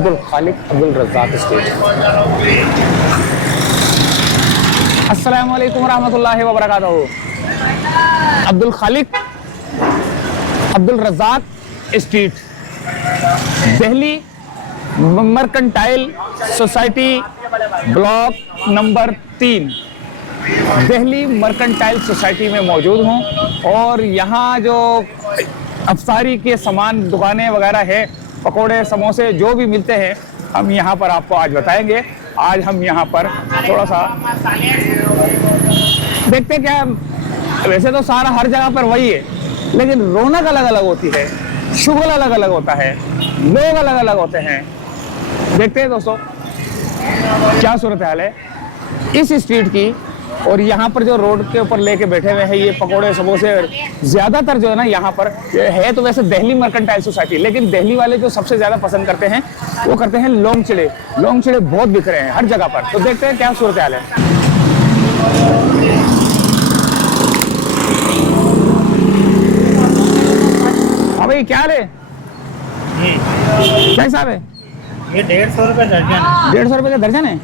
Abdul Khaliq Abdul Razzaq state. अस्सलामु अलैकुम रहमतुल्लाहि व बरकातहू। Abdul Khaliq Abdul Razzaq street, Delhi mercantile society, block number 3, Delhi mercantile society में मौजूद हूँ। और यहाँ जो अफसारी के सामान दुकानें वगैरह है, पकोड़े समोसे जो भी मिलते हैं, हम यहाँ पर आपको आज बताएंगे। आज हम यहाँ पर थोड़ा सा देखते क्या, वैसे तो सारा हर जगह पर वही है, लेकिन रौनक अलग अलग होती है, शुगल अलग अलग होता है, लोग अलग अलग होते हैं। देखते हैं दोस्तों क्या सूरत हाल है इस स्ट्रीट की। और यहाँ पर जो रोड के ऊपर लेके बैठे हुए हैं ये पकोड़े समोसे, ज़्यादातर जो है ना यहाँ पर है तो वैसे दिल्ली मर्केंटाइल सोसाइटी, लेकिन दिल्ली वाले जो सबसे ज़्यादा पसंद करते हैं वो करते हैं लौंग चिड़े। लौंग चिड़े बहुत बिक रहे हैं हर जगह पर। तो देखते हैं क्या सूरत हाल है। हाँ भाई क्या हाल है, क्या हिसाब है? ये 150 रुपये दर्जन। 150 रुपये का दर्जन है?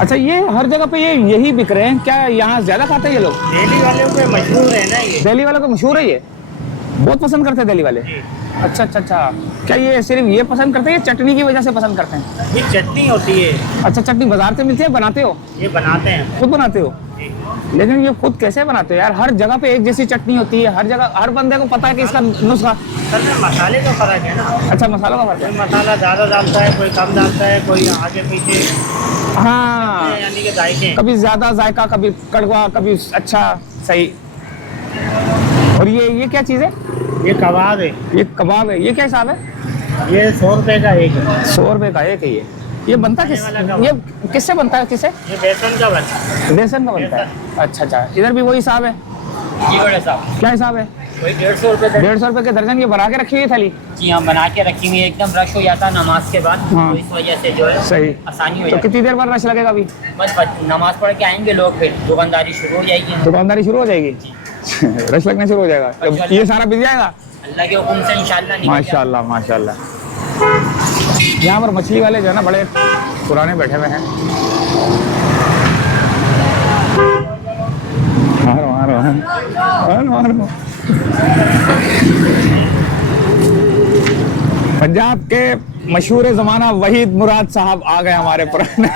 अच्छा, ये हर जगह पे यही बिक रहे हैं क्या? यहाँ ज्यादा खाते हैं ये लोग? दिल्ली वालों पे मशहूर है ना ये। दिल्ली वालों को मशहूर है ये, बहुत पसंद करते हैं दिल्ली वाले। अच्छा अच्छा अच्छा, क्या ये सिर्फ ये पसंद करते हैं, चटनी की वजह से पसंद करते हैं? ये चटनी होती है। अच्छा, चटनी बाजार से मिलती है, बनाते हो? ये बनाते हैं, खुद बनाते हो? लेकिन ये खुद कैसे बनाते हो यार? हर जगह पे एक जैसी चटनी होती है, हर जगह हर बंदे को पता है कि इसका नुस्खा। असल में मसाले का फर्क है ना। अच्छा, मसालों का फर्क है। कोई मसाला ज़्यादा डालता है, कोई कम डालता है, कोई आगे पीछे, हाँ, यानी कि जायके। कभी ज्यादा जायका, कभी कड़वा, कभी अच्छा सही। और ये क्या चीज़ है? ये कबाब है। ये कबाब है। ये क्या हिसाब है? ये 100 रुपये का एक है। 100 रुपये का एक है ये बनता ये किससे बनता है? किससे? ये बेसन का बनता है। बेसन का बनता है। अच्छा अच्छा, इधर भी वही हिसाब है? क्या हिसाब है? वही 150 रुपये। 150 रुपये के दर्जन। ये बना के रखी हुई है थाली? जी हाँ, बना के रखी हुई है, एकदम रश हो जाता है नमाज के बाद। हाँ। तो इस वजह से जो है सही आसानी हो तो जाती है। कितनी देर बाद रश लगेगा अभी? बस नमाज पढ़ के आएंगे लोग, फिर दुकानदारी शुरू हो जाएगी। दुकानदारी शुरू हो जाएगी? रश लगना शुरू हो जाएगा, जब ये सारा बिक जाएगा। अल्लाह के हुक्म से इंशाल्लाह। माशाल्लाह माशाल्लाह। यहाँ पर मछली वाले जो है ना बड़े पुराने बैठे हुए हैं। मारो मारो मारो मारो। पंजाब के मशहूर ज़माना वहीद मुराद साहब आ गए हमारे पुराने।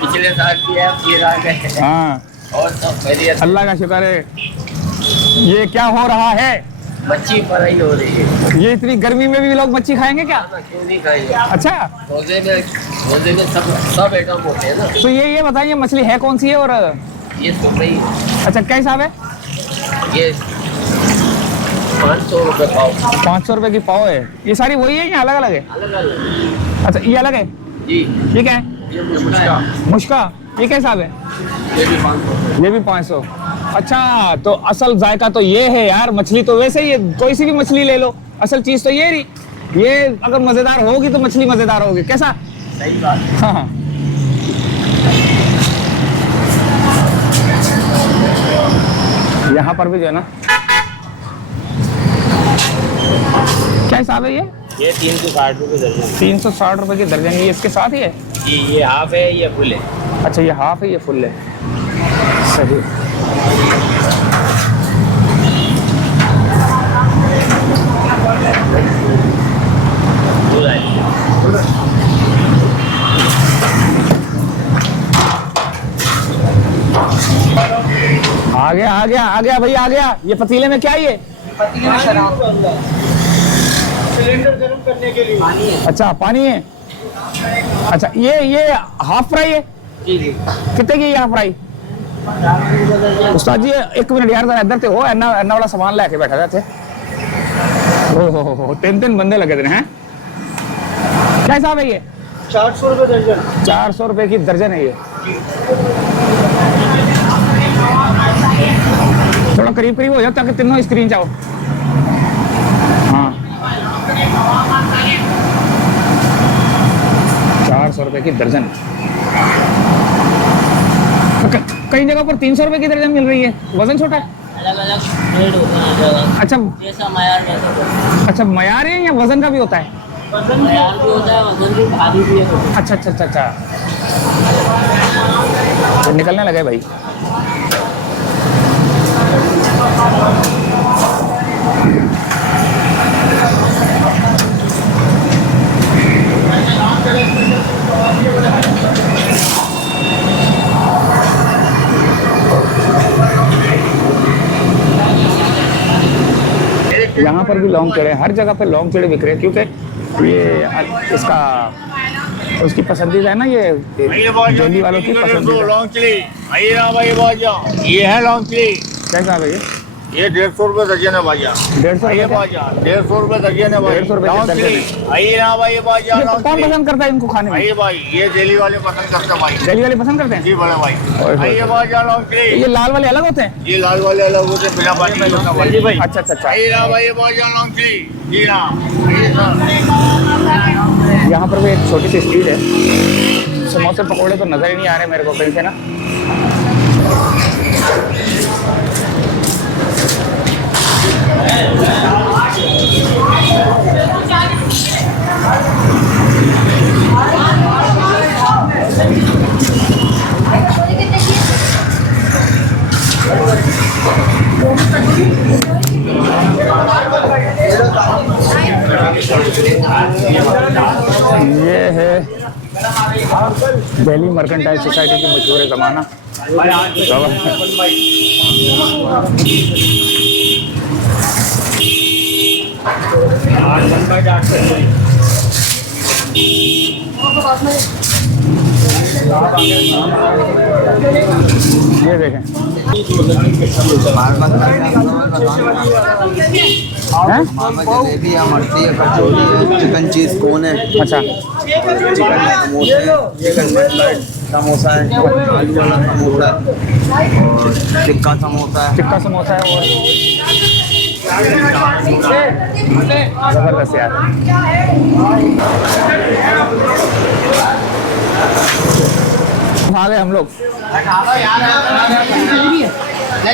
पिछले साल की है, फिर आ गए। हाँ, और सब खैरियत। अल्लाह का शुक्र है। ये क्या हो रहा है? मच्छी फ्राई हो रही है। ये इतनी गर्मी में भी लोग मच्छी खाएंगे क्या? क्यों नहीं खाएंगे? अच्छा, रोजे में सब आइटम होते हैं ना। तो ये बताइए मछली है कौन सी है? और ये सुपरी है। अच्छा, क्या हिसाब है? ये 500 रुपये पाव। 500 रुपये की पाव है। ये सारी वही है या अलग अलग है? अलग अलग। अच्छा, ये अलग है? जी। ये क्या है? ये मुश्का। मुश्का, ये क्या हिसाब है? ये भी 500। ये भी 500। अच्छा, तो असल जायका तो ये है यार। मछली तो वैसे ही है, कोई सी भी मछली ले लो, असल चीज़ तो ये रही। ये अगर मज़ेदार होगी तो मछली मज़ेदार होगी। कैसा? सही बात। हाँ हाँ। यहाँ पर भी जो है ना, क्या हिसाब है ये 360 रुपये दर्जन। 360 रुपये की दर्जन। ये इसके साथ ही है? जी, ये हाफ है, ये फुल है। अच्छा, ये हाफ है, ये फुल है। सही। आ गया आ गया आ गया भैया, आ गया। ये पतीले में क्या है? ये पतीले में शराब, सिलेंडर गर्म करने के लिए पानी है। अच्छा, पानी है। अच्छा, ये हाफ फ्राई है? जी जी। कितने की ये हाफ फ्राई? उस्ताद जी एक मिनट यार, जरा इधर से हो। अन्ना वाला सामान लेके बैठा थे। ओहो, 3 बंदे लगे थे हैं। क्या हिसाब है ये? 400 रुपये दर्जन। 400 रुपये की दर्जन है ये। थोड़ा करीब करीब हो जाओ ताकि तीनों स्क्रीन चाहो। हाँ, 400 रुपये की दर्जन। कई जगह पर 300 रुपये की दर्जन मिल रही है। वजन छोटा है? अलग अलग रेट होते हैं। अच्छा जैसा मयार वैसा। अच्छा, मयार है या वजन का भी होता है? तैयार भी होता है, वजन भी भारी भी है। अच्छा अच्छा अच्छा अच्छा, तो निकलने लगे भाई। यहाँ पर भी लौंग चढ़े, हर जगह पे लौंग चढ़े बिक रहे हैं, क्योंकि ये इसका उसकी पसंदीदा है ना, ये दिल्ली वालों की पसंदीदा। लॉन्ग चिली आइए ना भाई भाजा, ये है लॉन्ग चिली, कैसा है भैया? ये 150 रुपए दर्जन है भाजा। 150 आइए रुपये? भाजा, 150 रुपए दर्जन है भाई। 150 रुपए लॉन्ग दर्जन चिली आइए ना भाई भाजा, ये लॉन्ग कौन चिली पसंद करता है इनको खाने में? आइए भाई, ये दिल्ली वाले पसंद करते हैं भाई। दिल्ली वाले पसंद करते हैं? जी बड़े ओए भाई, होए। आइए भाजा लॉन्ग चिली। ये लाल वाले अलग होते हैं? ये लाल वाले अलग होते हैं, बिना पानी के होता है भाई। अच्छा अच्छा अच्छा। आइए ना भाई भाजा लॉन्ग चिली, जी ना आइए सर। यहाँ पर भी एक छोटी सी स्ट्रीट है, समोसे पकौड़े तो नजर ही नहीं आ रहे मेरे को कहीं से ना। ये है दिल्ली मर्केंटाइल सोसाइटी की मशहूर ज़माना। ये देखें, हैं? जलेबी है, मर्ची है, कचौड़ी है, चिकन चीज कोन है, अच्छा चिकन समोसे, चिकन कटलेट समोसा है, आलू वाला समोसा है और टिक्का समोसा है। टिक्का समोसा है और जबरदस्त यार। आ गए हम लोग।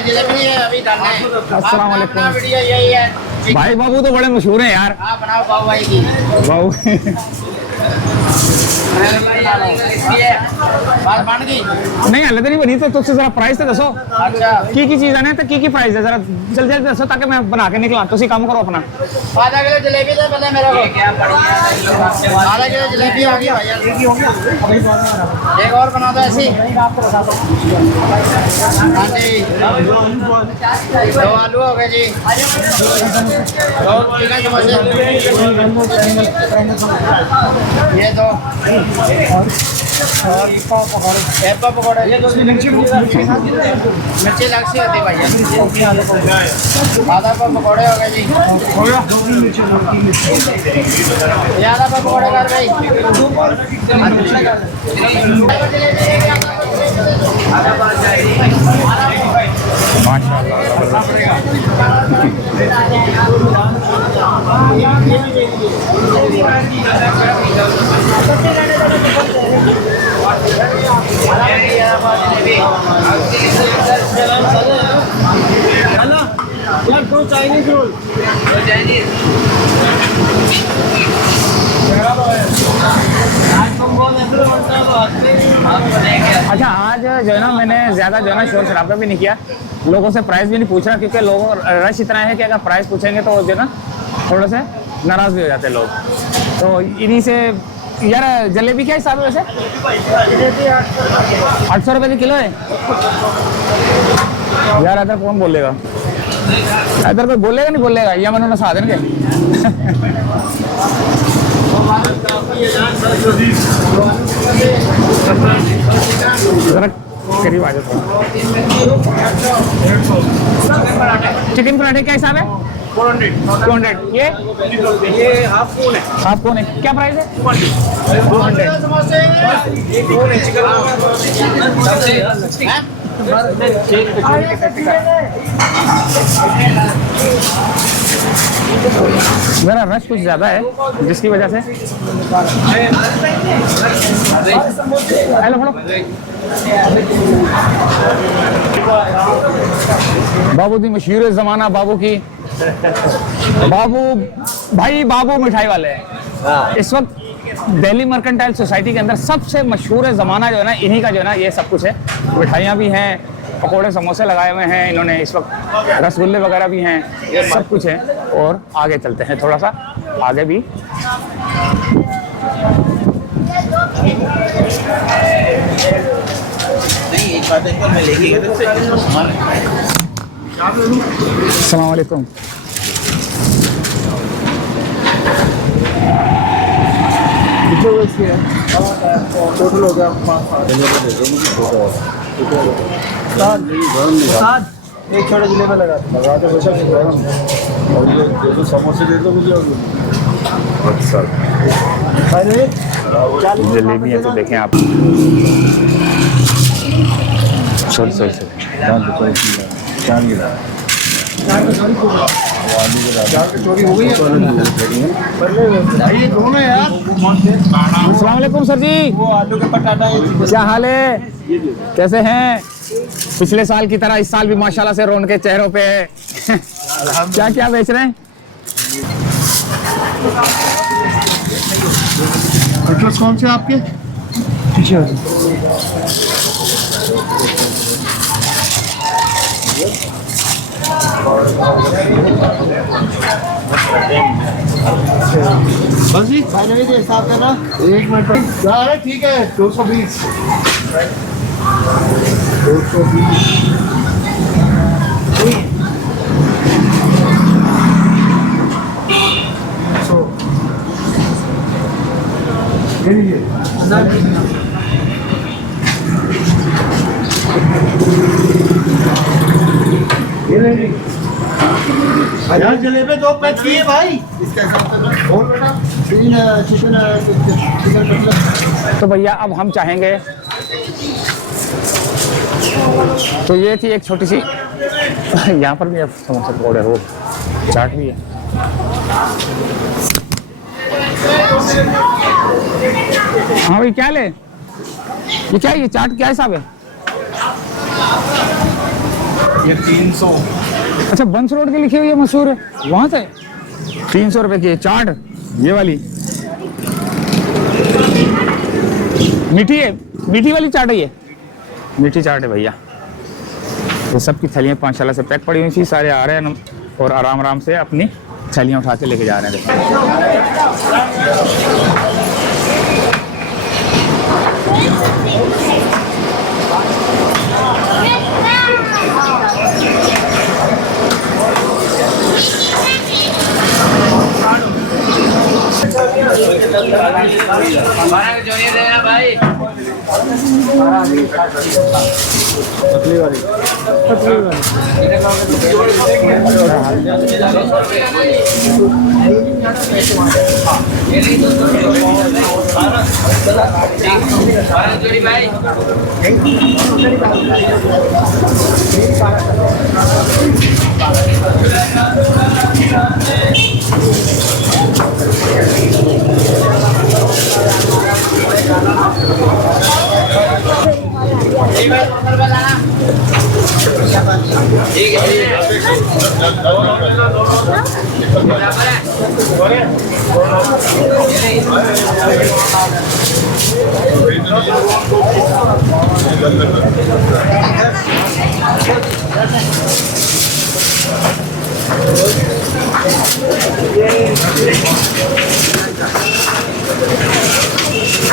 जलेबी है अभी डालना है। अस्सलाम वालेकुम। वीडियो यही है। भाई बाबू तो बड़े मशहूर हैं यार। आप बनाओ पाव भाई की। बाबू बात बन गई। नहीं हल्ले तो नहीं बनी, तो तुझसे जरा प्राइस तो दसो अच्छा की चीज़ है तो की प्राइस है, जरा जल्दी जल्दी दसो ताकि मैं बना के निकला। तुसी काम करो अपना। आधा किलो जलेबी दे पता मेरे को। आधा किलो जलेबी हो गया भैया। एक और बना दो ऐसी। हाँ जी, 2 आलू हो गए जी, 2 चिकन समोसे, ये 2 पेपा पकौड़े, मिर्ची अलग से होती है भैया। आधा पाव पकौड़े हो गए जी, ये आधा पाव पकौड़े कर भाई। Chinese roll. अच्छा आज जो है ना मैंने ज़्यादा जो है ना शोर शराबा भी नहीं किया, लोगों से प्राइस भी नहीं पूछ रहा, क्योंकि लोगों रश इतना है कि अगर प्राइस पूछेंगे तो जो है ना थोड़े से नाराज़ भी हो जाते हैं लोग। तो इन्हीं से यार जलेबी क्या हिसाब है वैसे? 800 रुपये की किलो है यार। इधर कौन बोलेगा, इधर कोई बोलेगा नहीं बोलेगा, या मैंने साधन के जरा करीब आ जाता। चिकन पराठे क्या हिसाब है? 200। ये हाफ कोन है, क्या प्राइस है? 200। मेरा रश कुछ ज़्यादा है जिसकी वजह से हेलो बाबू दी मशहूर ज़माना बाबू की। बाबू भाई बाबू मिठाई वाले हैं। इस वक्त दिल्ली मर्केंटाइल सोसाइटी के अंदर सबसे मशहूर है ज़माना जो है ना, इन्हीं का जो है ना ये सब कुछ है। मिठाइयाँ भी हैं, पकोड़े समोसे लगाए हुए हैं इन्होंने, इस वक्त रसगुल्ले वगैरह भी हैं, सब कुछ है। और आगे चलते हैं, थोड़ा सा आगे भी। नहीं एक बात है, मैं लेके गया था सामान। अस्सलाम वालेकुम। टोटल हो गया 5 एक छोटे जिले में लगा दो और ये दो समोसे दे दो मुझे। अच्छा जलेबी है तो देखें आप। सॉरी चोरी हो गई है दोनों यार। अस्सलाम वालेकुम सर जी, वो आलू के पटाटा क्या हाल है, कैसे हैं? पिछले साल की तरह इस साल भी माशाल्लाह से रौनक के चेहरों पे है। क्या क्या बेच रहे हैं? कटलेट्स कौन से आपके? बस जी फाइनली के हिसाब से ना 1 मिनट अरे ठीक है 220 यार जलेबी 2 पैक चाहिए भाई। इसका हिसाब और बेटा 3 चिकन कटलेट। तो भैया अब हम चाहेंगे, तो ये थी एक छोटी सी, यहाँ पर भी अब समोसा पकौड़े रोल चाट भी है। हाँ भाई क्या ले, ये क्या है, ये चाट क्या हिसाब है? ये 300। अच्छा बंस रोड की लिखी हुई है, मशहूर है वहाँ से। 300 रुपए की चाट, ये वाली मीठी है, मीठी वाली चाट है ये, मीठी चाट है भैया। ये सबकी थैलियाँ पांचशाला से पैक पड़ी हुई थी, सारे आ रहे हैं और आराम आराम से अपनी थैलियाँ उठा के लेके जा रहे भाई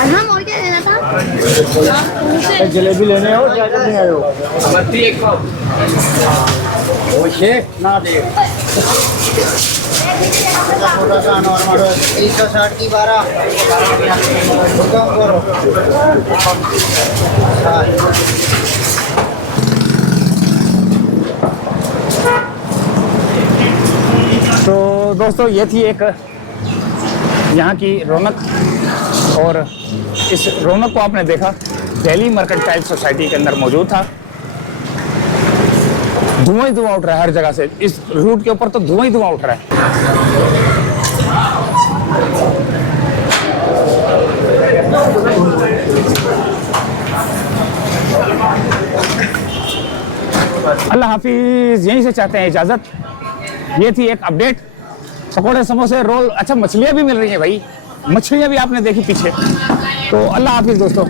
हम और क्या लेना था? जलेबी लेने हो क्या करने आए हो? वो शेक ना दे थोड़ा सा नॉर्मल 360 की 12 कम करो। तो दोस्तों ये थी एक यहाँ की रौनक, और इस रौनक को आपने देखा दिल्ली मर्केंटाइल सोसाइटी के अंदर मौजूद था। धुआं ही धुआं उठ रहा है हर जगह से, इस रूट के ऊपर तो धुआं ही धुआं उठ रहा है। अल्लाह हाफिज, यहीं से चाहते हैं इजाजत। ये थी एक अपडेट, पकौड़े समोसे रोल, अच्छा मछलियाँ भी मिल रही हैं भाई, मछलियां भी आपने देखी पीछे। तो अल्लाह हाफिज दोस्तों।